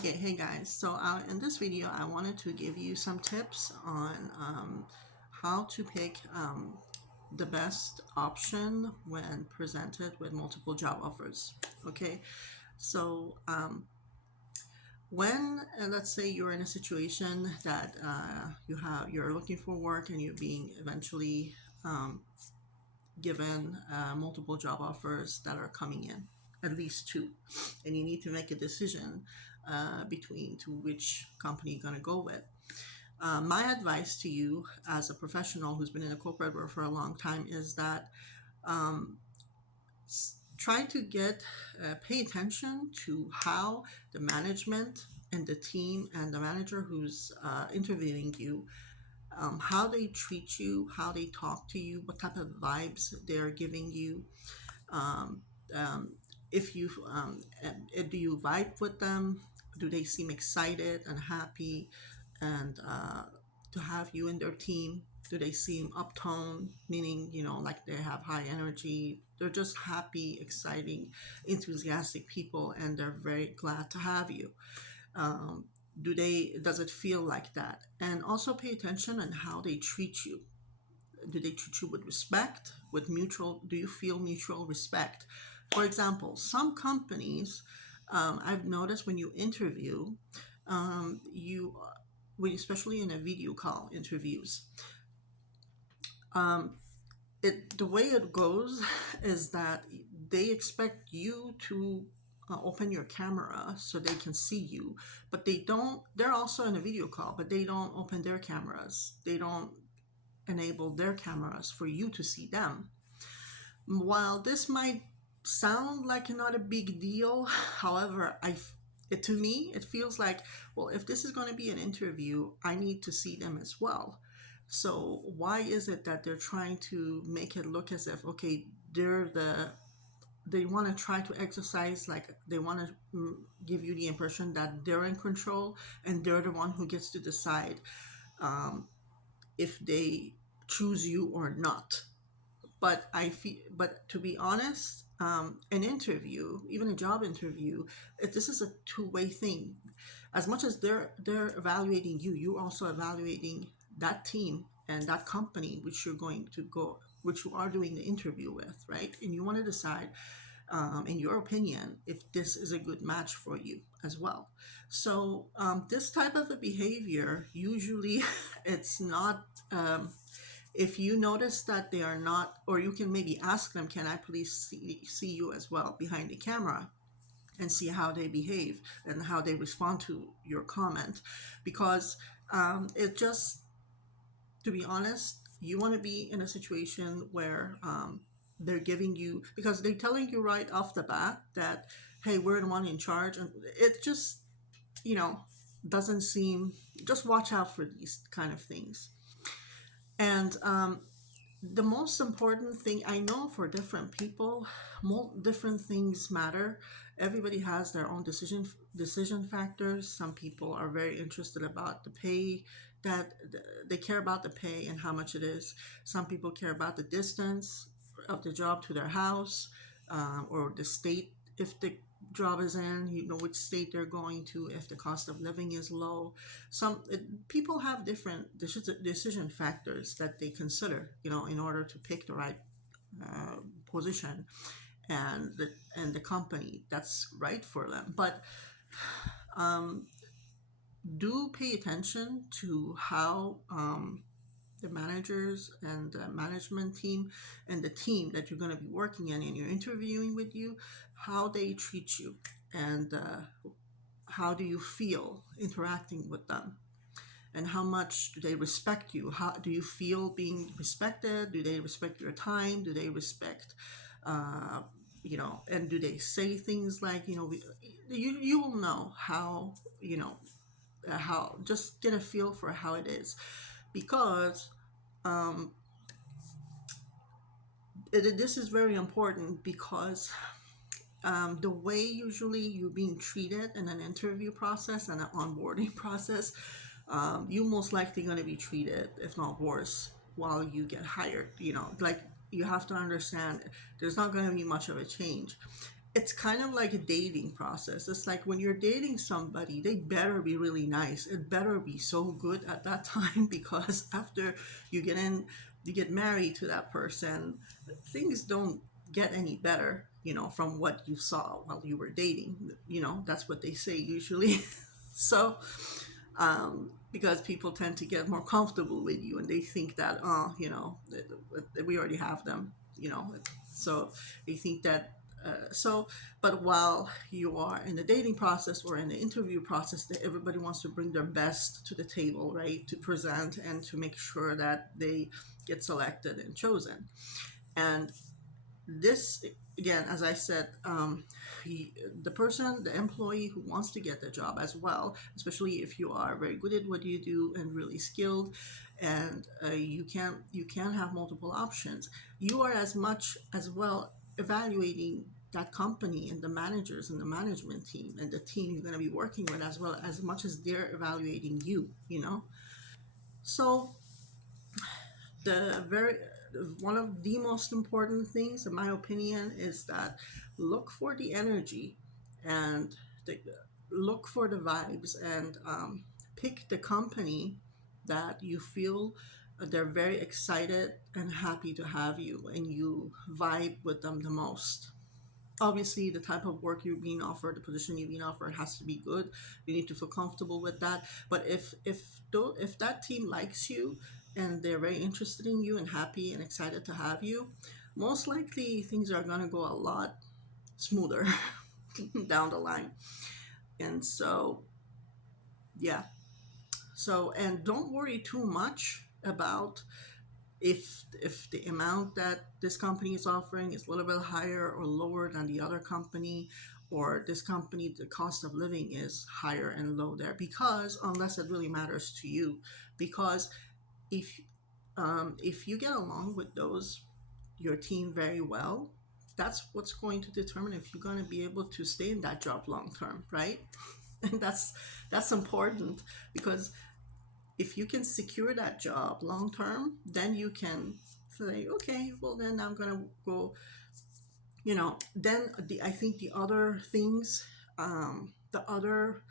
Okay, hey guys. So in this video, I wanted to give you some tips on how to pick the best option when presented with multiple job offers. Okay, so when let's say you're in a situation that you're looking for work and you're being eventually um, given multiple job offers that are coming in, at least two, and you need to make a decision between to which company you're going to go with. My advice to you as a professional who's been in the corporate world for a long time is that um, try to pay attention to how the management and the team and the manager who's interviewing you, how they treat you, how they talk to you, what type of vibes they're giving you. Um, um, if you do you vibe with them? Do they seem excited and happy and to have you in their team? Do they seem uptone, meaning like they have high energy? They're just happy, exciting, enthusiastic people, and they're very glad to have you. Um, does it feel like that? And also pay attention on how they treat you. Do they treat you with respect, with mutual? Do you feel mutual respect? For example, some companies, I've noticed when you interview, you when especially in a video call interviews, um, the way it goes is that they expect you to open your camera so they can see you, but they don't. They're also in a video call, but they don't open their cameras. They don't enable their cameras for you to see them. While this might sound like not a big deal, however, to me it feels like, well, if this is going to be an interview, I need to see them as well. So why is it that they're trying to make it look as if, okay, they want to try to exercise, like they want to give you the impression that they're in control and they're the one who gets to decide um, if they choose you or not. But to be honest, an interview, even a job interview, this is a two-way thing. As much as they're evaluating you, you're also evaluating that team and that company which you are doing the interview with, right? And you want to decide, in your opinion, if this is a good match for you as well. So this type of a behavior usually it's not. If you notice that they are not, or you can maybe ask them, can I please see you as well behind the camera, and see how they behave and how they respond to your comment. Because it just, to be honest, you want to be in a situation where they're giving you, because they're telling you right off the bat that, hey, we're the one in charge. And it just, you know, doesn't seem, just watch out for these kind of things. And the most important thing, I know for different people, different things matter. Everybody has their own decision factors. Some people are very interested about the pay, that they care about the pay and how much it is. Some people care about the distance of the job to their house, or the state, if the job is in, which state they're going to, if the cost of living is low. People have different decision factors that they consider, in order to pick the right uh, position and the company that's right for them. But um, do pay attention to how the managers and the management team and the team that you're going to be working in and you're interviewing with you, how they treat you, and how do you feel interacting with them, and how much do they respect you. How do you feel being respected? Do they respect your time? Do they respect uh, and do they say things like, you will know how, how, just get a feel for how it is. Because um, this is very important, because the way usually you're being treated in an interview process and an onboarding process, you most likely going to be treated, if not worse, while you get hired. Like, you have to understand, there's not going to be much of a change. it's kind of like a dating process. It's like when you're dating somebody, they better be really nice. It better be so good at that time because after you get in, you get married to that person, things don't get any better, from what you saw while you were dating. That's what they say usually. So, because people tend to get more comfortable with you and they think that, that we already have them, so they think that. So, but while you are in the dating process or in the interview process, that everybody wants to bring their best to the table, right? To present and to make sure that they get selected and chosen. And this, again, as I said, the person, the employee who wants to get the job as well, especially if you are very good at what you do and really skilled, and you can have multiple options. You are as much as well evaluating that company and the managers and the management team and the team you're going to be working with as much as they're evaluating you. So the very one of the most important things in my opinion is that look for the energy and the, look for the vibes and pick the company that you feel they're very excited and happy to have you and you vibe with them the most. Obviously, the type of work you're being offered, the position you're being offered, has to be good. You need to feel comfortable with that. But if that team likes you and they're very interested in you and happy and excited to have you, most likely things are gonna go a lot smoother down the line. And so, yeah. So, and don't worry too much about if the amount that this company is offering is a little bit higher or lower than the other company, or this company, the cost of living is higher and low there, because unless it really matters to you. Because if if you get along with those your team very well, that's what's going to determine if you're going to be able to stay in that job long term, right? And that's important, because if you can secure that job long term, then you can say, okay, well then I'm gonna go. Then I think the other things, the other,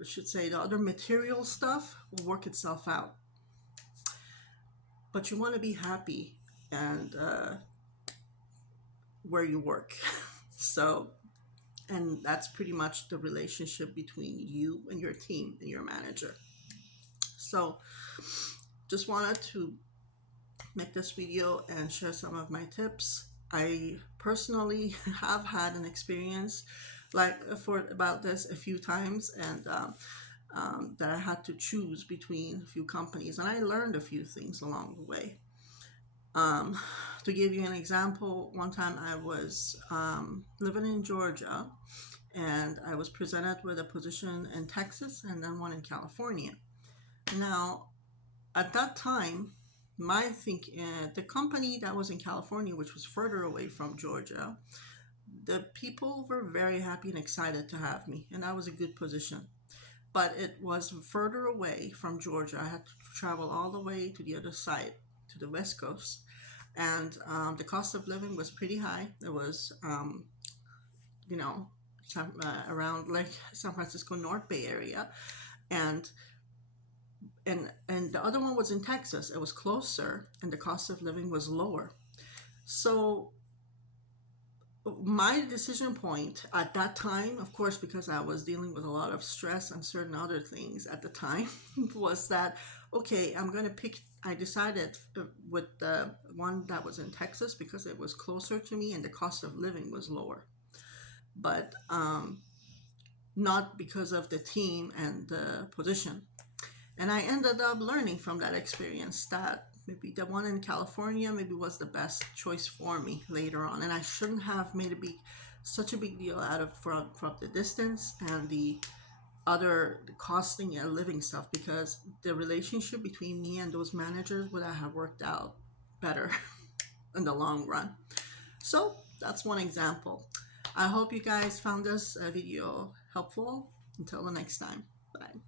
I should say, the other material stuff will work itself out. But you want to be happy and where you work. So, and that's pretty much the relationship between you and your team and your manager. So, just wanted to make this video and share some of my tips. I personally have had an experience like for about this a few times, and that I had to choose between a few companies, and I learned a few things along the way. Um, to give you an example, one time I was living in Georgia, and I was presented with a position in Texas and then one in California. Now, at that time, the company that was in California, which was further away from Georgia, the people were very happy and excited to have me, and that was a good position. But it was further away from Georgia. I had to travel all the way to the other side, to the West Coast, and the cost of living was pretty high. It was, you know, around like San Francisco North Bay area, and and the other one was in Texas. It was closer, and the cost of living was lower. So my decision point at that time, of course, because I was dealing with a lot of stress and certain other things at the time, was that okay, I'm going to pick. I decided with the one that was in Texas because it was closer to me and the cost of living was lower. But not because of the team and the position. And I ended up learning from that experience that maybe the one in California maybe was the best choice for me later on. And I shouldn't have made such a big deal out of from the distance and the other the costing and living stuff, because the relationship between me and those managers would have worked out better in the long run. So that's one example. I hope you guys found this video helpful. Until the next time. Bye.